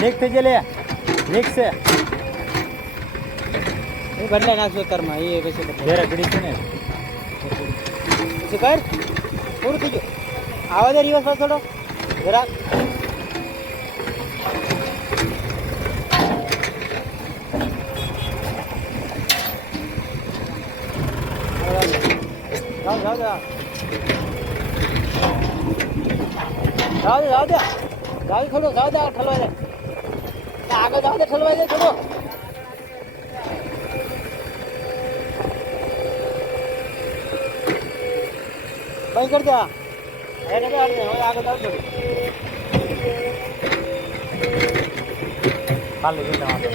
leak થઈ ગયેલી leak છે એ બદલા નાખજો તારમાં એ પછી ઘેરે ઘડી છે ને પછી કર પૂરું થઈ ગયું આવા દે રિવર્સ થોડો જરા જાવ દે થોડું જાવ દે ઠલવા દે આગળ જાવ દે ઠલવા દે થોડું બંધ કર દે આગળ જાવ થોડું ખાલી જઈને વાંધો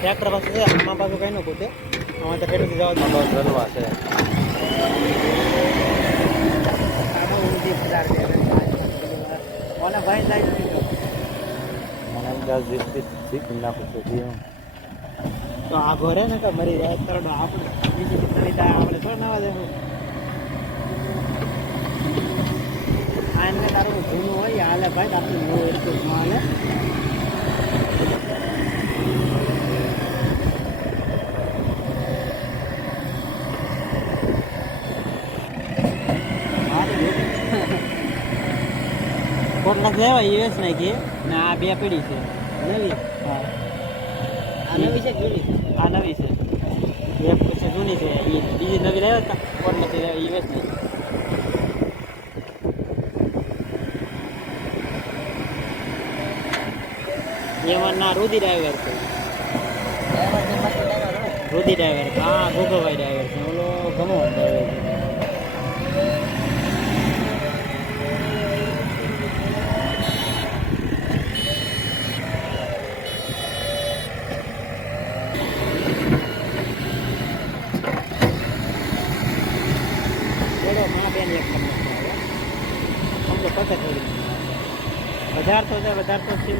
ટ્રેક્ટર પાસે છે આમાં પાછું કઈ ન કૂદે આમાં તો ખેડૂત જવા બહુ ગરવા છે ઓલા ભાઈ જાય મને અમદાવાદ શીખી નાખું છું તો આ ઘરે ને કે મરી જાય તરડો આપણે બીજી દીકરી જાય આપણે થોડા નવા દેવું આ એને તારું જૂનું હોય હાલે ભાઈ આપણે નવું એટલું હાલે કોટલા લેવા યુએસ નાખી ને આ બે પીડી છે નવી હા આ નવી છે જૂની આ નવી છે એક પછી જૂની છે એ બીજી નવી લાવ્યા હતા કોટલાથી લેવા યુએસ નાખી એમાં ના રૂદી ડ્રાઈવર છે રૂદી ડ્રાઈવર હા ગોગોભાઈ ડ્રાઈવર છે ઓલો ગમો ડ્રાઈવર છે વધારતો છે